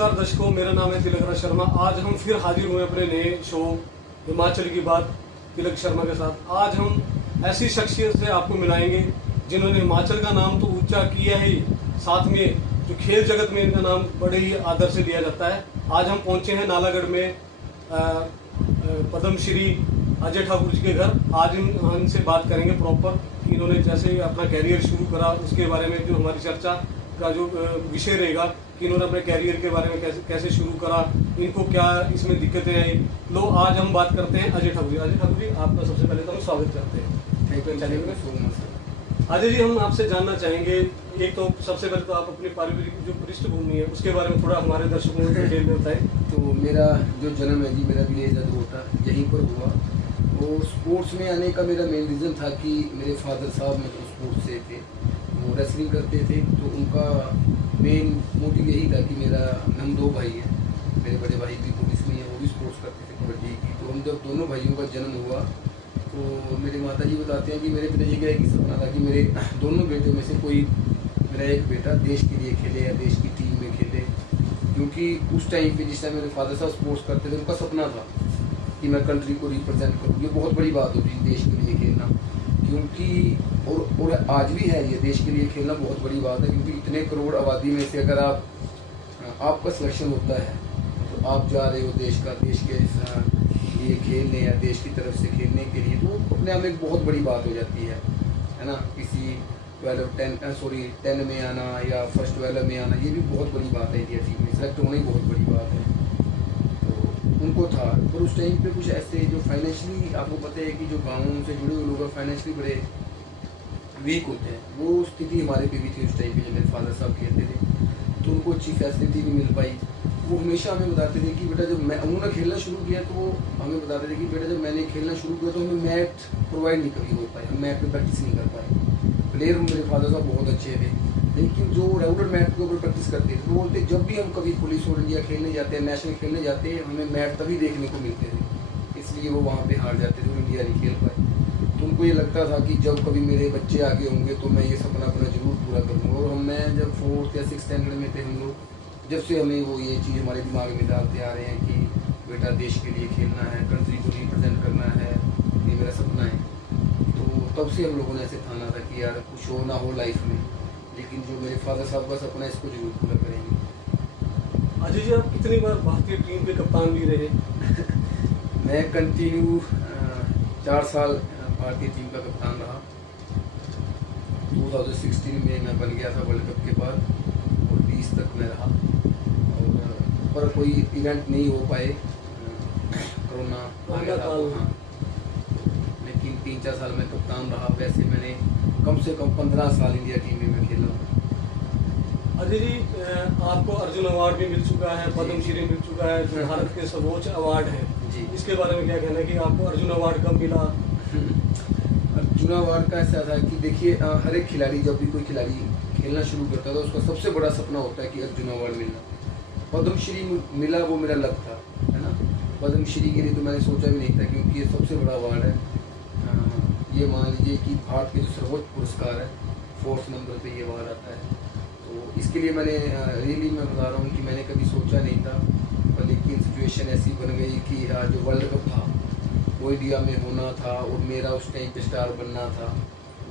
नमस्कार दर्शकों, मेरा नाम है तिलक राज शर्मा। आज हम फिर हाजिर हुए अपने नए शो हिमाचल की बात तिलक शर्मा के साथ। आज हम ऐसी शख्सियत से आपको मिलाएंगे जिन्होंने हिमाचल का नाम तो ऊंचा किया ही, साथ में जो खेल जगत में इनका नाम बड़े ही आदर से लिया जाता है। आज हम पहुंचे हैं नालागढ़ में पद्मश्री अजय ठाकुर जी के घर। आज हम इनसे बात करेंगे प्रॉपर कि इन्होंने जैसे अपना कैरियर शुरू करा उसके बारे में, जो हमारी चर्चा का जो विषय रहेगा कि इन्होंने अपने कैरियर के बारे में कैसे शुरू करा, इनको क्या इसमें दिक्कतें आई। लो आज हम बात करते हैं अजय ठाकुर जी। अजय ठाकुर जी, आपका सबसे पहले तो हम स्वागत करते हैं। Thank you so much. Ajay ji, हम आपसे जानना चाहेंगे, एक तो सबसे पहले तो आप अपनी पारिवारिक जो पृष्ठभूमि है उसके बारे में थोड़ा हमारे दर्शकों को डिटेल में बताएं। तो मेरा जो जन्म है जी, मेरा विलेज अदरोटा यहीं पर हुआ। और स्पोर्ट्स में आने का मेरा मेन रीज़न था कि मेरे फादर साहब मतलब स्पोर्ट्स से थे, वो रेसलिंग करते थे। तो उनका मेन मोटिव यही था कि हम दो भाई हैं, मेरे बड़े भाई भी पुलिस में है, वो भी स्पोर्ट्स करते थे कबड्डी की। तो हम जब दोनों भाइयों का जन्म हुआ तो मेरे माता जी बताते हैं कि मेरे पिताजी का एक सपना था कि मेरे दोनों बेटों में से कोई मेरा एक बेटा देश के लिए खेले या देश की टीम में खेले। क्योंकि उस टाइम पे जिस टाइम मेरे फादर साहब स्पोर्ट्स करते थे, उनका सपना था कि मैं कंट्री को रिप्रेजेंट करूँ। ये बहुत बड़ी बात होती है देश के लिए खेलना, क्योंकि और आज भी है, ये देश के लिए खेलना बहुत बड़ी बात है। क्योंकि इतने करोड़ आबादी में से अगर आपका सिलेक्शन होता है तो आप जा रहे हो देश के लिए खेलने या देश की तरफ से खेलने के लिए, तो अपने आप में एक बहुत बड़ी बात हो जाती है ना। किसी 10 में आना या फर्स्ट 12 में आना, ये भी बहुत बड़ी बात है। इंडिया टीम में सेलेक्ट होना ही बहुत बड़ी बात है। तो उनको था, पर उस टाइम पे कुछ ऐसे जो फाइनेंशियली, आपको पता है कि जो गाँव से जुड़े हुए लोग फाइनेंशियली बड़े वीक होते हैं, वो स्थिति हमारे पे भी थी उस टाइम पे जब मेरे फादर साहब खेलते थे। तो उनको अच्छी फैसिलिटी नहीं मिल पाई। वो हमेशा हमें बताते थे कि बेटा जब उन्होंने खेलना शुरू किया तो वो हमें बताते थे कि बेटा जब मैंने खेलना शुरू किया तो हमें मैट प्रोवाइड नहीं कभी हो पाए, हम मैट पे प्रैक्टिस नहीं कर पाए। प्लेयर मेरे फादर साहब बहुत अच्छे थे, लेकिन जो रेगुलर मैट के ऊपर प्रैक्टिस करते थे, तो बोलते जब भी हम कभी पुलिस और इंडिया खेलने जाते हैं, नेशनल खेलने जाते हैं, हमें मैट तभी देखने को मिलते थे, इसलिए वो वहाँ पर हार जाते थे और इंडिया नहीं खेल पाए। तो उनको ये लगता था कि जब कभी मेरे बच्चे आगे होंगे तो मैं ये सपना अपना जरूर पूरा करूँगा। और मैं जब 4th या 6th स्टैंडर्ड में थे, हम लोग जब से हमें वो ये चीज़ हमारे दिमाग में डालते आ रहे हैं कि बेटा देश के लिए खेलना है, कंट्री को रिप्रेजेंट करना है, ये मेरा सपना है। तो तब से हम लोगों ने ऐसे ठाना था कि यार कुछ हो ना हो लाइफ में, लेकिन जो मेरे फादर साहब का सपना है इसको जरूर पूरा करेंगे। अजय जी, आप कितनी बार भारतीय टीम के कप्तान भी रहे? मैं कंटिन्यू 4 साल भारतीय टीम का कप्तान रहा। 2016 में मैं बन गया था वर्ल्ड कप के बाद, और 20 तक मैं रहा। और पर कोई इवेंट नहीं हो पाए, कोरोना आ गया था। हाँ, लेकिन 3-4 साल में कप्तान रहा। वैसे मैंने कम से कम 15 साल इंडिया टीम में मैं खेला हूँ। अजय जी, आपको अर्जुन अवार्ड भी मिल चुका है, पद्मश्री मिल चुका है, जो भारत के सर्वोच्च अवार्ड है जी, इसके बारे में क्या कहना है कि आपको अर्जुन अवार्ड कब मिला? अर्जुन अवार्ड का ऐसा था कि देखिए, हर एक खिलाड़ी, जब भी कोई खिलाड़ी खेलना शुरू करता था, उसका सबसे बड़ा सपना होता है कि अर्जुन अवार्ड मिलना। पद्मश्री मिला, वो मेरा लक था, है ना। पद्मश्री के लिए तो मैंने सोचा भी नहीं था, क्योंकि ये सबसे बड़ा अवार्ड है। ये मान लीजिए कि भारत के जो सर्वोच्च पुरस्कार है, 4th नंबर पे ये अवार्ड आता है। तो इसके लिए मैंने रियली मैं बता रहा हूँ कि मैंने कभी सोचा नहीं था, पर लेकिन सिचुएशन ऐसी बन गई कि जो वर्ल्ड कप था वो इंडिया में होना था, और मेरा उस टाइम पे स्टार बनना था।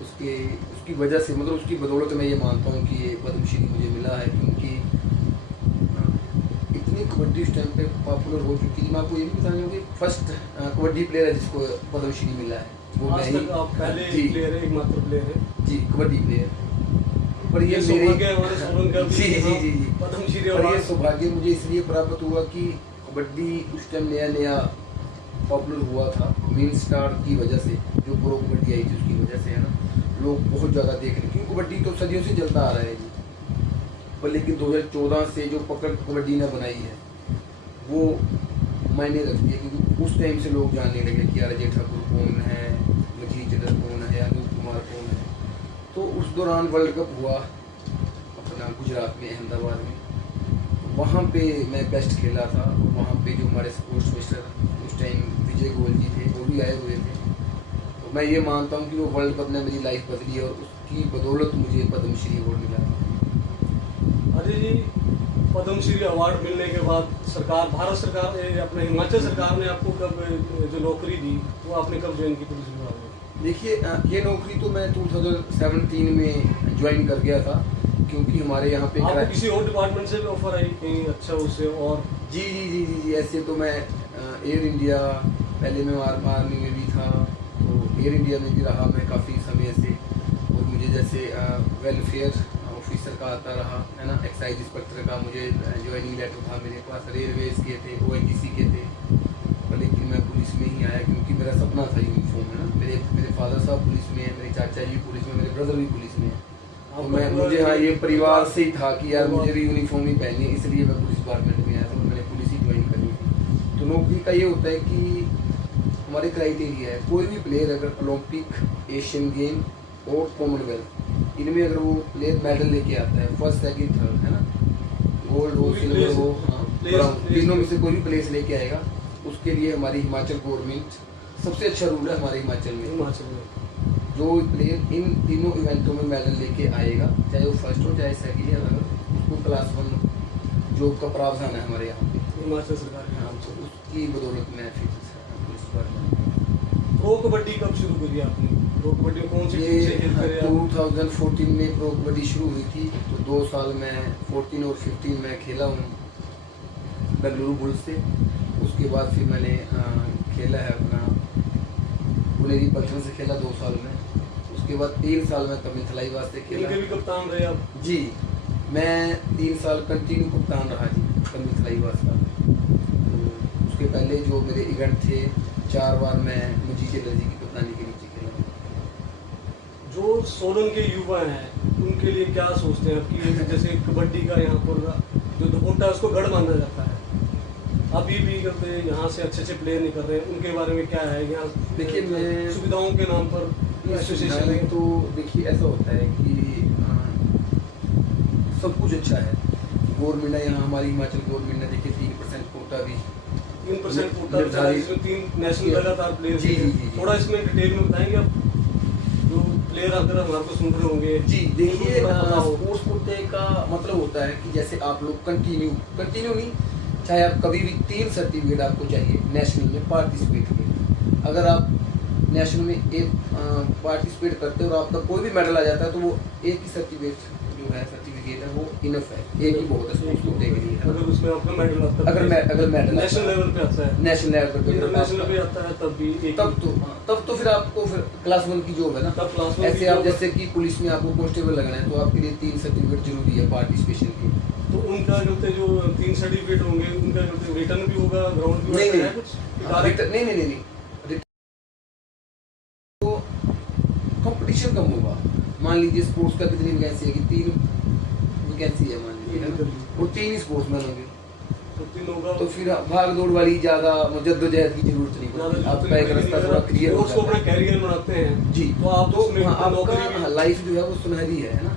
उसकी वजह से, मतलब उसकी बदौलत मैं ये मानता हूँ कि ये पद्मश्री मुझे मिला है। क्योंकि इतनी कबड्डी उस टाइम पे पॉपुलर हो चुकी थी। मैं आपको ये भी बता दूँ कि फर्स्ट कबड्डी प्लेयर है जिसको पद्मश्री मिला है, वो मैं ही। पहले प्लेयर है, एकमात्र प्लेयर है जी, कबड्डी प्लेयर। पर ये पद्मश्री और ये सौभाग्य मुझे इसलिए प्राप्त हुआ कि कबड्डी उस टाइम नया पॉपुलर हुआ था, मेन स्टार की वजह से, जो प्रो कबड्डी आई थी उसकी वजह से, है ना। लोग बहुत ज़्यादा देख रहे, क्योंकि कबड्डी तो सदियों से चलता आ रहा है जी। पर लेकिन 2014 से जो पकड़ कबड्डी ने बनाई है वो मायने रखती है, क्योंकि उस टाइम से लोग जानने लगे कि यार अजय ठाकुर कौन है, मजीद जदर कौन है, अनूप कुमार कौन है। तो उस दौरान वर्ल्ड कप हुआ अपना गुजरात में, अहमदाबाद में। वहाँ पे मैं बेस्ट खेला था। वहाँ पे जो हमारे स्पोर्ट्स मिनिस्टर उस टाइम विजय गोयल जी थे, वो भी आए हुए थे। तो मैं ये मानता हूँ कि वो वर्ल्ड कप ने मेरी लाइफ बदली, और उसकी बदौलत मुझे पद्मश्री अवार्ड मिला। अजय जी, पद्मश्री अवार्ड मिलने के बाद सरकार, भारत सरकार अपने हिमाचल सरकार ने आपको कब जो नौकरी दी वो आपने कब ज्वाइन की पुलिस विभाग में? देखिए ये नौकरी तो मैं 2017 में ज्वाइन कर गया था, क्योंकि हमारे यहाँ पे आपको किसी और डिपार्टमेंट से भी ऑफर आई कहीं अच्छा उससे? और जी जी जी जी जी ऐसे तो मैं एयर इंडिया, पहले मैं आर्मी में भी था, तो एयर इंडिया में भी रहा मैं काफ़ी समय से। और मुझे जैसे वेलफेयर ऑफिसर का आता रहा है ना, एक्साइज इंस्पेक्टर का मुझे ज्वाइनिंग लेटर था मेरे पास, रेलवेज के थे, ONGC के थे। लेकिन मैं पुलिस में ही आया क्योंकि मेरा सपना था यूनिफॉर्म है ना। मेरे फादर साहब पुलिस में है, मेरे चाचा जी पुलिस में, मेरे ब्रदर भी पुलिस में है। तो मुझे हाँ ये परिवार से ही था कि यार मुझे भी यूनिफॉर्म ही पहननी है, इसलिए मैं पुलिस डिपार्टमेंट में आया था और मैंने पुलिस ही ज्वाइन करी थी। तो नौकरी का ये होता है कि हमारे क्राइटेरिया है, कोई भी प्लेयर अगर ओलंपिक, एशियन गेम और कॉमनवेल्थ इनमें अगर वो प्लेयर मेडल लेके आता है, फर्स्ट सेकंड थर्ड है ना, गोल्ड हो सिल्वर हो ब्राउन, तीनों में से कोई भी प्लेस लेके आएगा, उसके लिए हमारी हिमाचल गवर्नमेंट सबसे अच्छा रूल है हमारे हिमाचल में। जो प्लेयर इन तीनों इवेंटों में मेडल लेके आएगा, चाहे वो फर्स्ट हो चाहे सेकंड, अगर उसको क्लास 1 जॉब का प्रावधान है हमारे यहाँ पे हिमाचल सरकार के हाँ, तो उसकी बदौलत में फिर पुलिस डिपार्टमेंट। प्रो कबड्डी कब शुरू करी आपने? प्रो कबड्डी में कौन सी टीम से खेल करे आप? 2014 में प्रो कबड्डी शुरू हुई थी, तो 2 साल मैं 14 और 15 में खेला हूँ बेंगलुरु बुल्स से। उसके बाद फिर मैंने खेला है अपना पुनेरी पल्टन से खेला 2 साल में। उसके बाद 3 साल में तमिल थलाई वास्ते खेला। इनके भी कप्तान रहे आप? जी, मैं 3 साल कंटिन्यू कप्तान रहा जी तमिल थलाई वास्ता। तो उसके पहले जो मेरे इवेंट थे 4 बार मैं मुजीब एलर्जी की कप्तानी के नीचे खेला। जो सोलन के युवा हैं उनके लिए क्या सोचते हैं कि जैसे कबड्डी का यहाँ पर जो दुपट्टा है उसको गढ़ माना जाता है, अभी भी करते यहाँ से अच्छे प्लेयर निकल रहे हैं, उनके बारे में क्या है? यहाँ देखिए मैं सुविधाओं के नाम पर एसोसिएशन है तो देखिए ऐसा होता है कि सब कुछ अच्छा है। गवर्नमेंट ने यहाँ हमारी हिमाचल गवर्नमेंट ने देखिए 3% कोटा भी 3% कोटा इसमें 3 नेशनल लगातार प्लेयर। जी जी जी थोड़ा इसमें डिटेल में बताएंगे आप, जो प्लेयर अगर हमारे को सुन रहे होंगे? जी देखिए स्पोर्ट्स कोटे का मतलब होता है कि जैसे आप लोग कंटिन्यू नहीं, चाहे आप कभी भी 3 सर्टिफिकेट आपको चाहिए नेशनल में पार्टिसिपेट के। अगर आप नेशनल में एक पार्टिसिपेट करते हो और आपका कोई भी मेडल आ जाता है तो वो एक ही सर्टिफिकेट है वो इनफ है, एक ही बहुत है स्पोर्ट्स कोटे के लिए। अगर उसमें आपका मेडल आता है, अगर मेडल नेशनल लेवल पे आता है, नेशनल लेवल पे इंटरनेशनल पे आता है, तब भी तब तो फिर आपको फिर क्लास 1 की जॉब है ना। तब क्लास 1 ऐसे आप जैसे कि पुलिस में आपको कांस्टेबल लगना है तो आपके लिए 3 सर्टिफिकेट जरूरी है पार्टिसिपेशन के। तो उनका कहते जो 3 सर्टिफिकेट होंगे उनका कहते रिटर्न भी होगा, ग्राउंड भी नहीं है कुछ नहीं तो कंपटीशन कम होगा। मान लीजिए स्पोर्ट्स का कितनी वैकेंसी है कि 3 वैकेंसी है मान लीजिए, वो 3 स्पोर्ट्समैन होंगे तो 3 होगा, तो फिर भाग दौड़ वाली ज्यादा जद्दोजहद की जरूरत नहीं पड़ती। आपका एक रास्ता थोड़ा क्लियर हो उसको अपना कैरियर बनाते हैं जी। तो आप तो आपका लाइफ जो है वो सुनहरी है ना।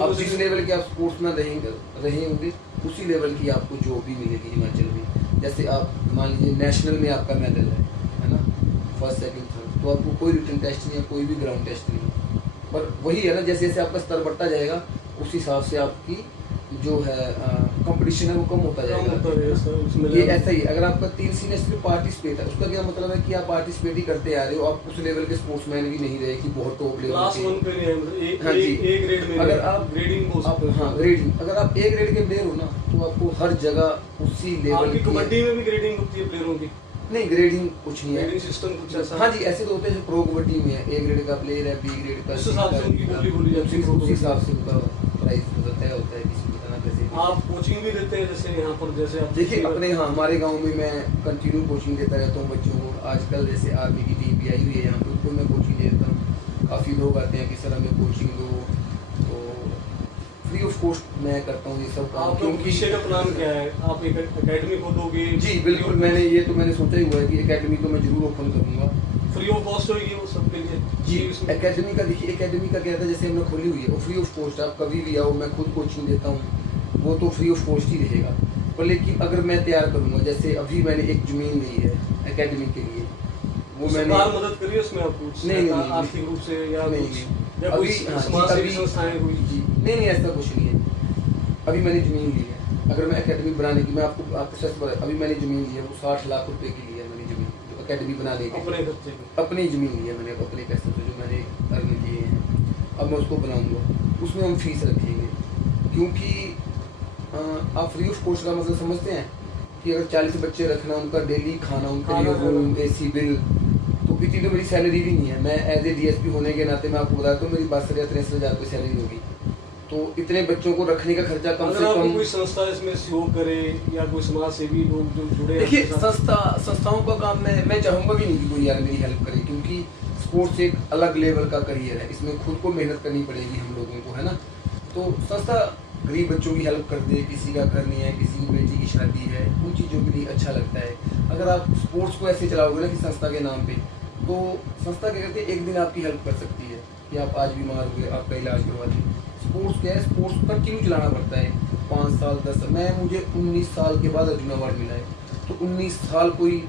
आप जिस लेवल के आप स्पोर्ट्स में रहे होंगे उसी लेवल की आपको जॉब भी मिलेगी हिमाचल में। जैसे आप मान लीजिए नेशनल में आपका मेडल है ना, फर्स्ट सेकंड थर्ड, तो आपको कोई रिटन टेस्ट नहीं है, कोई भी ग्राउंड टेस्ट नहीं है। पर वही है ना, जैसे जैसे आपका स्तर बढ़ता जाएगा उस हिसाब से आपकी जो है कंपटीशन है वो कम होता जाएगा। ये ऐसा ही अगर आपका 3 सीनियर्स में पार्टिसिपेट है, उसका क्या मतलब है कि आप पार्टिसिपेट ही करते आ रहे हो, आप उस लेवल के स्पोर्ट्समैन भी नहीं रहे कि बहुत टॉप लेवल क्लास 1 पे नहीं है, हाँ जी, ए ग्रेड में अगर आप ग्रेडिंग ग्रेडिंग अगर आप ए ग्रेड के प्लेयर हो ना तो आपको हर जगह उसी लेवल की। कबड्डी में भी ग्रेडिंग होती है प्लेयरों की? नहीं, ग्रेडिंग कुछ नहीं है, ग्रेडिंग सिस्टम कुछ ऐसा? हाँ जी, ऐसे तो होते हैं प्रो कबड्डी में है, ए ग्रेड का प्लेयर है, बी ग्रेड का, उस हिसाब से उनकी बोली जाती है, उस हिसाब से उनका प्राइस तय होता है किसी भी तरह से। आप कोचिंग भी देते हैं जैसे यहाँ पर? जैसे आप देखिए अपने हमारे गांव में मैं कंटिन्यू कोचिंग देता रहता हूँ बच्चों को। आजकल जैसे आर्मी की टीम भी आई हुई है यहाँ पे, उनको मैं कोचिंग देता हूँ। काफ़ी लोग आते हैं कि सर हमें कोचिंग दो, तो फ्री ऑफ कॉस्ट मैं करता हूँ ये सब काम। आपका भविष्य का प्लान क्या है? आप एक एकेडमी खोलोगे? जी बिल्कुल, मैंने सोचा ही हुआ है कि एकेडमी तो मैं जरूर ओपन करूँगा। फ्री ऑफ कॉस्ट होगी वो सबके लिए? जी, एकेडमी का देखिए, एकेडमी का क्या था, जैसे हमने खोली हुई है वो फ्री ऑफ कॉस्ट, आप कभी भी आओ, मैं खुद कोचिंग देता हूँ, वो तो फ्री ऑफ कॉस्ट ही रहेगा। पर लेकिन अगर मैं तैयार करूँगा, जैसे अभी मैंने एक जमीन ली है एकेडमी के लिए, वो मैंने मदद करी है उसमें आपको? नहीं आर्थिक रूप से या नहीं, या कोई समाज सेवी संस्थाएं कोई? जी नहीं, ऐसा कुछ नहीं है। अभी मैंने जमीन ली है अगर मैं एकेडमी बनाने की, मैं आपको सच बता, अभी मैंने ज़मीन ली है वो 60 लाख रुपए की ली है मैंने ज़मीन, जो एकेडमी बनाने की अपने खर्चे पे। अपनी ज़मीन ली है मैंने, अपने पैसे से जो मैंने अर्न किए हैं। अब मैं उसको बनाऊंगा, उसमें हम फीस रखेंगे, क्योंकि आप फ्री ऑफ कॉस्ट का मतलब समझते हैं कि अगर 40 बच्चे रखना, उनका डेली खाना, उनके लिए रूम, AC बिल, तो इतनी तो मेरी सैलरी भी नहीं है। मैं एज ए DSP होने के नाते मैं आपको बताता हूँ मेरी 62 या 63 हज़ार रुपये सैलरी होगी, तो इतने बच्चों को रखने का खर्चा कम से कम। कोई संस्था इसमें सहयोग करे या कोई समाज सेवी लोग जो जुड़े, देखिए संस्थाओं का काम मैं चाहूँगा भी नहीं कि कोई यार मेरी हेल्प करे, क्योंकि स्पोर्ट्स एक अलग लेवल का करियर है, इसमें खुद को मेहनत करनी पड़ेगी हम लोगों को, है ना। तो संस्था गरीब बच्चों की हेल्प कर दे, किसी का घर नहीं है, किसी की बेटी की शादी है, उन चीज़ों के लिए अच्छा लगता है। अगर आप स्पोर्ट्स को ऐसे चलाओगे ना कि संस्था के नाम पे, तो संस्था क्या करती है, एक दिन आपकी हेल्प कर सकती है कि आप आज बीमार हुए, आपका इलाज करवा दें। स्पोर्ट्स क्या है, स्पोर्ट्स कंटिन्यू चलाना पड़ता है, 5 साल 10 साल। मुझे 19 साल के बाद अर्जुन अवार्ड मिला है, तो 19 साल कोई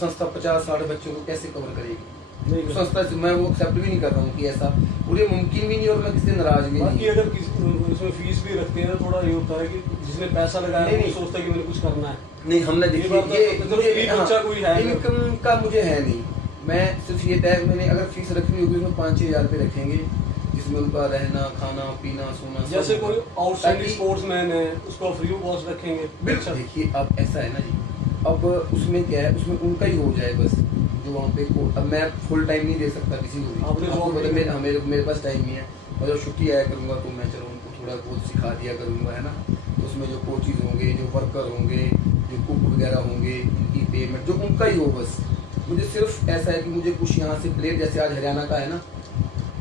संस्था 50-60 बच्चों को कैसे कवर करेगी? नहीं संस्था से मैं वो एक्सेप्ट भी नहीं कर रहा हूँ कि ऐसा, और ये मुमकिन भी नहीं, और मैं किसी नाराज भी बाकी नहीं। अगर किसी उसमें फीस भी रखते हैं तो थोड़ा ये होता है कि जिसने पैसा लगाया वो सोचता है कि मैंने कुछ करना है। नहीं, हमने देखिए कोई है इनकम का मुझे है नहीं, मैं सिर्फ ये तय, मैंने अगर फीस रखनी होगी उसमें 5-6 हज़ार रुपये रखेंगे, जिसमें उनका रहना, खाना, पीना, सोना। जैसे कोई आउटस्टैंडिंग स्पोर्ट्समैन है उसको फ्री ऑफ कॉस्ट रखेंगे। बिल्कुल, देखिए अब ऐसा है ना जी, अब उसमें क्या है, उसमें उनका ही हो जाए बस, जो वहाँ पे अब मैं फुल टाइम नहीं दे सकता किसी को भी, आपको पता है मेरे पास टाइम नहीं है, और जब छुट्टी आया करूँगा तो मैं चलो उनको थोड़ा बहुत सिखा दिया करूँगा, है ना। तो उसमें जो कोचेज होंगे, जो वर्कर होंगे, जो कुक वगैरह होंगे, उनकी पेमेंट जो उनका ही हो बस। मुझे सिर्फ ऐसा है कि मुझे कुछ यहाँ से प्लेयर, जैसे आज हरियाणा का है ना,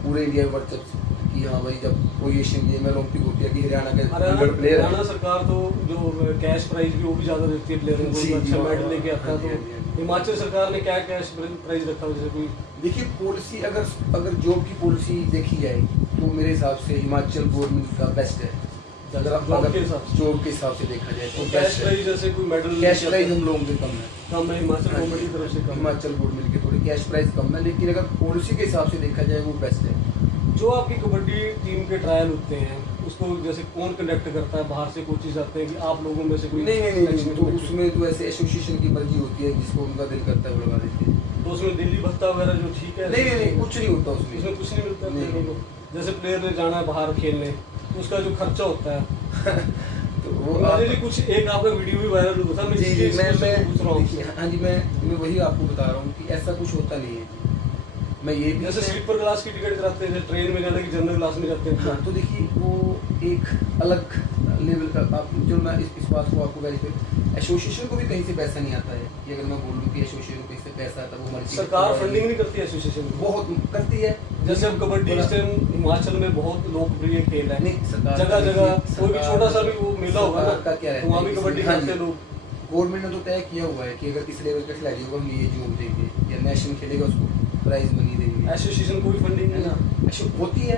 पूरे इंडिया में वर्चस्व कि हाँ भाई जब कोई एशियन गेम में ओलंपिक होती है कि हरियाणा के प्लेयर, हरियाणा सरकार तो जो कैश प्राइज भी वो भी ज़्यादा देती है प्लेयरों को, अच्छा मेडल लेके आता है। तो हिमाचल सरकार ने क्या कैश प्राइज रखा है? जैसे कोई देखिए पॉलिसी, अगर जॉब की पॉलिसी देखी जाए तो मेरे हिसाब से हिमाचल गवर्नमेंट का बेस्ट है। अगर जॉब के हिसाब से देखा जाए तो कैश प्राइज, जैसे कोई मेडल कैश प्राइज हम लोगों के कम है, हिमाचल गवर्नमेंट की तरफ से कम, हिमाचल गवर्नमेंट के थोड़े कैश प्राइस कम है, लेकिन अगर पॉलिसी के हिसाब से देखा जाए वो बेस्ट है। जो आपकी कबड्डी टीम के ट्रायल होते हैं उसको जैसे कौन कंडक्ट करता है? बाहर से कोचेज आते हैं कि आप लोगों में से कोई? नहीं, तो उसमें तो ऐसे एसोसिएशन की मर्जी होती है, जिसको उनका दिल करता है वो लगा देते हैं। तो उसमें दिल्ली भत्ता वगैरह जो ठीक है? नहीं, कुछ नहीं होता उसमें कुछ नहीं मिलता प्लेयरों को। जैसे प्लेयर ने जाना है बाहर खेलने तो उसका जो खर्चा होता है तो वो कुछ एक आपका वीडियो भी वायरल हुआ था, मैं पूछ रहा हूँ। हाँ जी, मैं वही आपको बता रहा हूँ कि ऐसा कुछ होता नहीं है। मैं ये भी जैसे स्लीपर क्लास की टिकट कराते हैं, ट्रेन में जाने की जनरल क्लास में जाते हैं। हाँ, तो देखिए वो एक अलग लेवल का, आप जो मैं इस बात को आपको वेरीफाई, एसोसिएशन को भी कहीं से पैसा नहीं आता है कि अगर मैं बोलूँ कि एसोसिएशन को कहीं से पैसा आता है, वो हमारी सरकार फंडिंग नहीं करती है एसोसिएशन को? बहुत करती है। जैसे अब कबड्डी इस टाइम हिमाचल में बहुत लोकप्रिय खेल है, नहीं सरकार जगह जगह कोई भी छोटा सा भी वो मेला होगा ना, क्या है वहाँ भी कबड्डी खेलते हैं लोग। गवर्नमेंट ने तो तय किया हुआ है कि अगर इस लेवल का खिलाड़ी होगा हम ये जॉब देंगे, या नेशनल खेलेगा उसको प्राइज मनी देंगे। एसोसिएशन कोई फंडिंग है ना, ऐसे होती है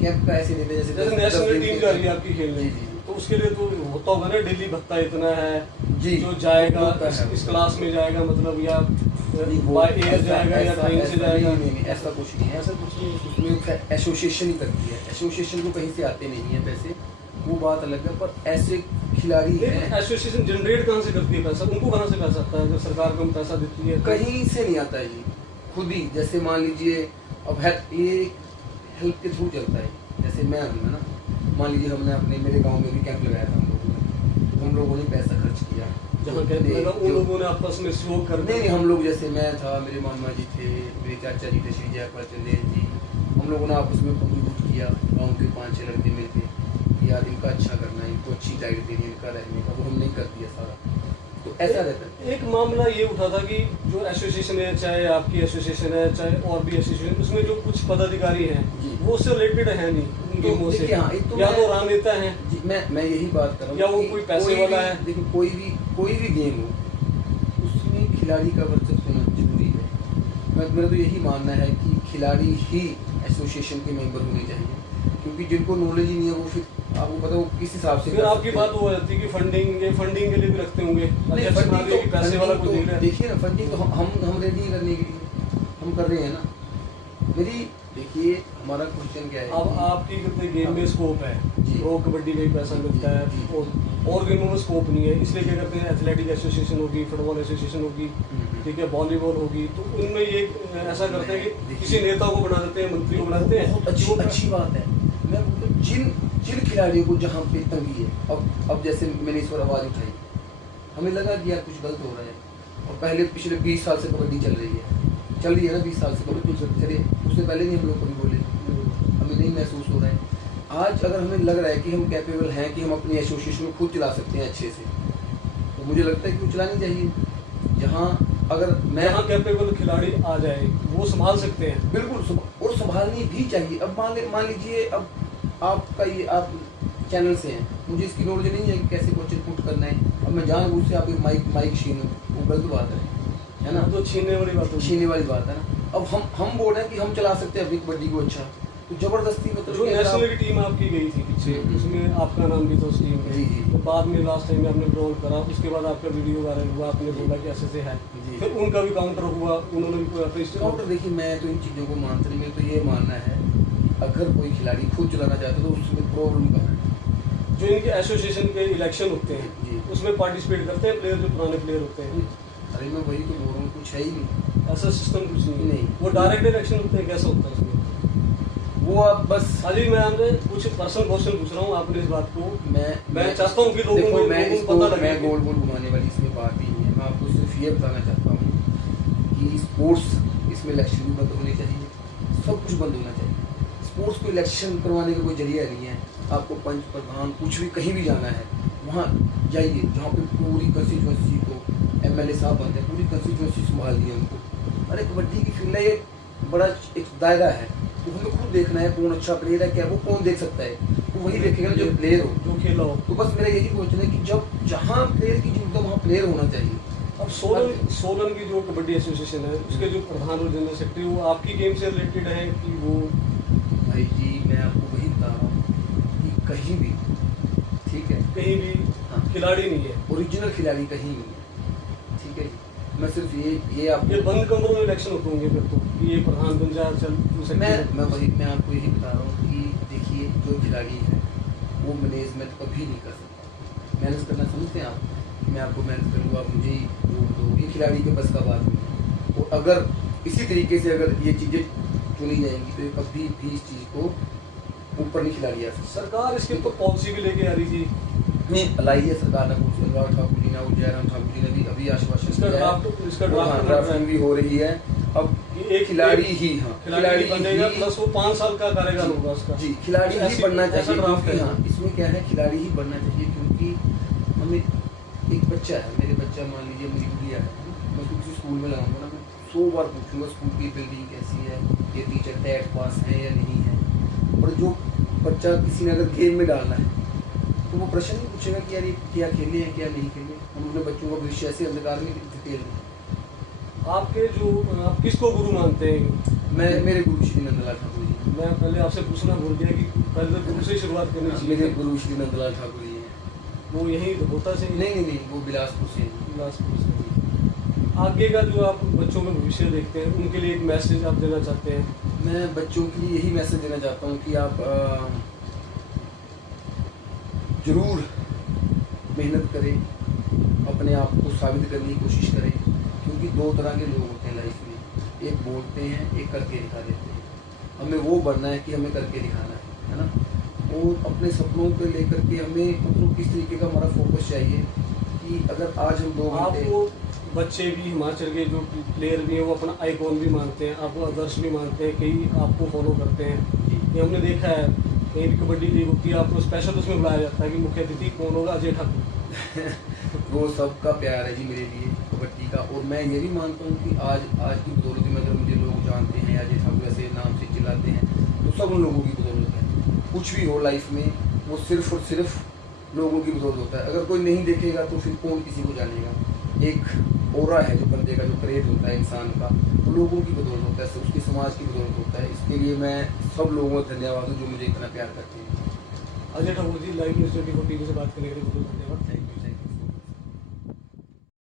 कैंप का, ऐसे देते जैसे नेशनल टीम जा रही है आपकी खेलने, तो उसके लिए तो होता होगा ना डेली भत्ता इतना है जी, जो जाएगा इस क्लास में जाएगा, मतलब या बाय एयर जाएगा या ट्रेन से जाएगा? नहीं, ऐसा कुछ नहीं है, ऐसा कुछ नहीं। उसमें एसोसिएशन ही करती है, एसोसिएशन को कहीं से आते नहीं है पैसे, वो बात अलग है। पर ऐसे खिलाड़ी हैं, एसोसिएशन जनरेट कहाँ से करती है पैसा? उनको कहाँ से पैसा आता है जब सरकार को पैसा देती है? कहीं से नहीं आता है जी, खुद ही। जैसे मान लीजिए अब ये हेल्प के थ्रू चलता है। जैसे मैं हूँ ना, मान लीजिए हमने अपने मेरे गांव में भी कैंप लगाया था हम लोगों ने पैसा खर्च किया, जहाँ उन लोगों ने आपस में सहयोग कर, नहीं हम लोग, जैसे मैं था, मेरे मामा जी थे, मेरे चाचा जी थे, श्री जयपाल चंदेल जी, हम लोगों ने आपस में कंट्रीब्यूट किया। गाँव के 5-6 लड़के मिलते कि यार इनका अच्छा करना है, इनको अच्छी डाइट देनी है, इनका रहने का, वो हमने कर दिया सारा। तो ऐसा रहता है। एक मामला ये उठा था कि जो एसोसिएशन है, चाहे आपकी एसोसिएशन है, चाहे और भी एसोसिएशन, उसमें जो कुछ पदाधिकारी हैं वो उससे रिलेटेड है नहीं उनके मुँह से, या तो राजनेता हैं, मैं यही बात कर रहा हूँ, या वो कोई पैसे वाला है। देखिए कोई भी गेम हो, उसमें खिलाड़ी का वर्चस्व होना जरूरी है। मेरा तो यही मानना है कि खिलाड़ी ही एसोसिएशन के मेंबर होने चाहिए, क्योंकि जिनको नॉलेज ही नहीं है वो फिर आपको पता वो किस हिसाब से। फिर आपकी बात हो जाती है कि फंडिंग के लिए भी रखते होंगे, पैसे वाला कोई देख रहा है। देखिए ना, फंडिंग तो हम रेडी करने के लिए हम कर रहे हैं ना। मेरी देखिए हमारा क्वेश्चन क्या है अब कि- आपकी कितने गेम में स्कोप है, जी। वो कबड्डी में ही पैसा मिलता है जी। और गेमों में स्कोप नहीं है, इसलिए क्या करते हैं, एथलेटिक एसोसिएशन होगी, फुटबॉल एसोसिएशन होगी, ठीक है, वॉलीबॉल होगी, तो उनमें ये ऐसा करते हैं कि किसी नेता को बना देते हैं, मंत्री को बना देते हैं। बहुत अच्छी बात है। मैं बोलूँ जिन खिलाड़ियों को जहाँ पे तंगी है, अब जैसे मैंने इस पर आवाज़ उठाई, हमें लगा कि यार कुछ गलत हो रहा है, और पहले पिछले 20 साल से कबड्डी चल रही है ना, 20 साल से कबड्डी चलिए, उससे पहले नहीं हम लोग कभी बोले, हमें नहीं महसूस हो रहा है। आज अगर हमें लग रहा है कि हम कैपेबल हैं कि हम अपनी एसोसिएशन को खुद चला सकते हैं अच्छे से, तो मुझे लगता है कि वो चलानी चाहिए। जहाँ अगर मैं जहाँ कैपेबल खिलाड़ी आ जाए वो संभाल सकते हैं, बिल्कुल, और संभालनी भी चाहिए। अब मान लीजिए, अब आपका ये आप चैनल से हैं, मुझे इसकी नॉलेज नहीं है कि कैसे क्वेश्चन पुट करना है, अब मैं जानबूझ से आप माइक छीनूं, वो गलत बात है ना, तो छीनने वाली बात होगी। छीनने वाली बात है ना। अब हम बोल रहे हैं कि हम चला सकते हैं अपनी कबड्डी को अच्छा, तो जबरदस्ती मतलब जो कि अगर नेशनल आप- की टीम आपकी गई थी पीछे, उसमें आपका नाम भी था उस टीम में, जी, जी। तो बाद में लास्ट टाइम में आपने विड्रॉल करा, उसके बाद आपका वीडियो वायरल हुआ, आपने बोला कि ऐसे से है, जी। फिर उनका भी काउंटर हुआ, उन्होंने भी कोई अपनी काउंटर देखिए, मैं तो इन चीज़ों को मानता नहीं, मेरा तो ये मानना है अगर कोई खिलाड़ी खुद चलाना चाहता है तो उसमें प्रॉब्लम कहाँ है। जो इनके एसोसिएशन के इलेक्शन होते जी। हैं उसमें पार्टिसिपेट करते हैं प्लेयर, जो पुराने प्लेयर होते हैं, अरे मैं वही तो बोल रहा हूँ, कुछ है ही नहीं। ऐसा सिस्टम कुछ नहीं है। नहीं। वो डायरेक्ट इलेक्शन होते हैं, कैसा होता है इसमें? वो आप बस अभी मैं आपने कुछ पर्सनल क्वेश्चन पूछ रहा हूँ, आपने इस बात को, मैं चाहता हूँ कि लोगों देखो, को मैं लोगों को इसको पता लगे मैं कि- गोल गोल घुमाने वाली इसमें बात ही नहीं है। मैं आपको सिर्फ ये बताना चाहता हूँ कि स्पोर्ट्स, इसमें इलेक्शन भी बंद होने चाहिए, सब कुछ बंद होना चाहिए। स्पोर्ट्स को इलेक्शन करवाने का कोई जरिया नहीं है। आपको पंच प्रधान कुछ भी कहीं भी जाना है, वहाँ जाइए जहाँ पे पूरी कंस्टिट्यूंसी को MLA साहब बनते हैं, पूरी कंस्टिट्यूंसी संभालनी है उनको। अरे कबड्डी की फील्ड है, ये बड़ा एक दायरा है, तो हमें खुद देखना है कौन अच्छा प्लेयर है, क्या वो कौन देख सकता है, तो वही देखेगा ना जो प्लेयर हो। जो खेला हो। तो बस मेरा यही क्वेश्चन है कि जब जहाँ प्लेयर की जरूरत है वहाँ प्लेयर होना चाहिए। अब सोलन की जो कबड्डी एसोसिएशन है, उसके जो प्रधान और जनरल सेक्रेटरी, वो आपकी गेम से रिलेटेड है कि वो? भाई जी, मैं आपको वही बता रहा हूँ कि कहीं भी, ठीक है, कहीं भी हाँ, खिलाड़ी नहीं है। ओरिजिनल खिलाड़ी कहीं नहीं है, ठीक है जी। मैं सिर्फ ये आपको ये बंद कमरों में इलेक्शन होते होंगे फिर तो, कि ये प्रधान बन जाए, चल तू सेक्रेटरी। मैं आपको यही बता रहा हूँ कि देखिए, जो खिलाड़ी है वो मैनेजमेंट कभी नहीं कर सकता। मैनेज करना समझते हैं आप? मैं आपको मैनेज करूँगा, आप मुझे ही वोट दो, ये खिलाड़ी के बस का बात नहीं है। तो अगर इसी तरीके से अगर ये चीज़ें चुनी जाएंगी तो ये कभी भी इस चीज़ को ऊपर नहीं खिलाड़ी आ सकता। सरकार इसके ऊपर पॉलिसी भी लेके आ रही थी, नहीं लाई है सरकार ने, कुछ अनुराग ठाकुर जी ने और जयराम ठाकुर जी ने भी अभी आश्वासन इसका दिया है। इसका हाँ, ड्राफ्ट ड्राफ्टिंग भी हो रही है। अब एक खिलाड़ी ही, हाँ, खिलाड़ी बनेगा, ही- प्लस वो 5 साल का कार्यकाल होगा उसका। जी, खिलाड़ी ही ऐसी- बनना ऐसा चाहिए, ड्राफ्ट क्योंकि है। हाँ, इसमें क्या है, खिलाड़ी ही बनना चाहिए, क्योंकि हमें एक बच्चा है, मेरे बच्चा मान लीजिए मेरी गुड़िया है, मैं उसको किसी स्कूल में लगाऊंगा ना, मैं 100 बार पूछूंगा स्कूल की बिल्डिंग कैसी है, ये टीचर टेट पास है या नहीं है। और जो बच्चा किसी ने अगर गेम में डालना है तो वो प्रश्न नहीं पूछेगा कि यार ये क्या खेले हैं क्या नहीं खेले। हम अपने बच्चों का भविष्य ऐसे अंधकार में डिटेल में। आपके जो, आप किसको गुरु मानते हैं? मैं मेरे गुरु श्री नंदलाल ठाकुर जी, मैं पहले आपसे पूछना भूल गया कि पहले तो गुरु से ही शुरुआत करनी चाहिए। मेरे गुरु श्री नंदलाल ठाकुर जी हैं। वो यही होता से नहीं, वो बिलासपुर से हैं। बिलासपुर से। आगे का जो आप बच्चों में भविष्य देखते हैं, उनके लिए एक मैसेज आप देना चाहते हैं? मैं बच्चों के लिए यही मैसेज देना चाहता हूँ कि आप ज़रूर मेहनत करें, अपने आप को साबित करने की कोशिश करें, क्योंकि 2 तरह के लोग होते हैं लाइफ में, एक बोलते हैं, एक करके दिखा देते हैं। हमें वो बनना है कि हमें करके दिखाना है ना। और अपने सपनों को लेकर के हमें मतलब किस तरीके का हमारा फोकस चाहिए कि अगर आज हम 2 घंटे, आपको बच्चे भी, हिमाचल के जो प्लेयर भी हैं, वो अपना आइकॉन भी मानते हैं, आपको आदर्श भी मानते हैं, कई आपको फॉलो करते हैं। ये हमने देखा है, कहीं भी कबड्डी लीग होती है, आपको स्पेशल उसमें बुलाया जाता है कि मुख्य अतिथि कौन होगा, अजय ठाकुर। वो सबका प्यार है जी मेरे लिए कबड्डी का। और मैं ये भी मानता हूँ कि आज की बदौलत में अगर मुझे लोग जानते हैं, अजय ठाकुर ऐसे नाम से चिल्लाते हैं, तो सब उन लोगों की बदौलत है। कुछ भी हो लाइफ में, वो सिर्फ और सिर्फ लोगों की बदौलत होता है। अगर कोई नहीं देखेगा तो फिर कौन किसी को जानेगा। एक ओरा है जो बंदे का, जो क्रेज होता है इंसान का, वो लोगों की बदौलत होता है, उसकी समाज की बदौलत होता है। इसके लिए मैं सब लोगों का धन्यवाद हूँ जो मुझे इतना प्यार करते हैं। Ajay Thakur ji, live news 24 TV से बात करने के लिए बहुत धन्यवाद। Thank you.